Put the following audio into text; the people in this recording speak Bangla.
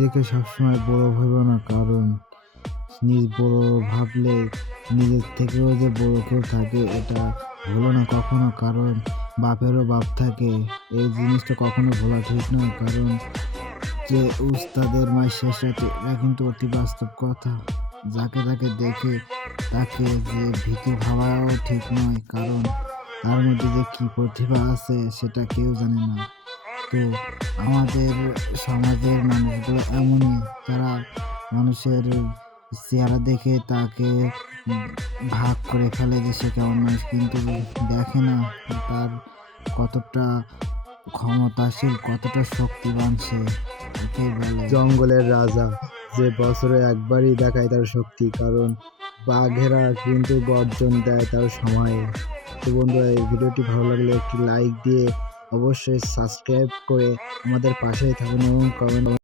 নিজেকে সবসময় বড় ভেবো না, কারণ বড় ভাবলে নিজের থেকেও যে বড় কেউ থাকে এটা ভুলো না কখনো, কারণ বাপেরও বাপ থাকে। এই জিনিসটা কখনো ভোলা ঠিক নয়, কারণ যে উস্তাদের মায়ের শেষ রাতে এটা কিন্তু অতি বাস্তব কথা। যাকে তাকে দেখে তাকে যে ভীতু ভাবাও ঠিক নয়, কারণ তার মধ্যে যে কি প্রতিভা আছে সেটা কেউ জানে না। তো আমাদের সমাজের মানুষগুলো এমনই, তারা মানুষের চেহারা দেখে তাকে ভাগ করে ফেলে যে সে কেমন মানুষ, কিন্তু দেখে না তার কতটা ক্ষমতাশীল, কতটা শক্তিবান সে। একেই বলে জঙ্গলের রাজা, যে বছরে একবারই দেখায় তার শক্তি, কারণ বাঘেরা কিন্তু গর্জন দেয় তার সময়ে। তো বন্ধুরা, এই ভিডিওটি ভালো লাগলে একটি লাইক দিয়ে অবশ্যই সাবস্ক্রাইব করে আমাদের পাশেই থাকুন এবং কমেন্ট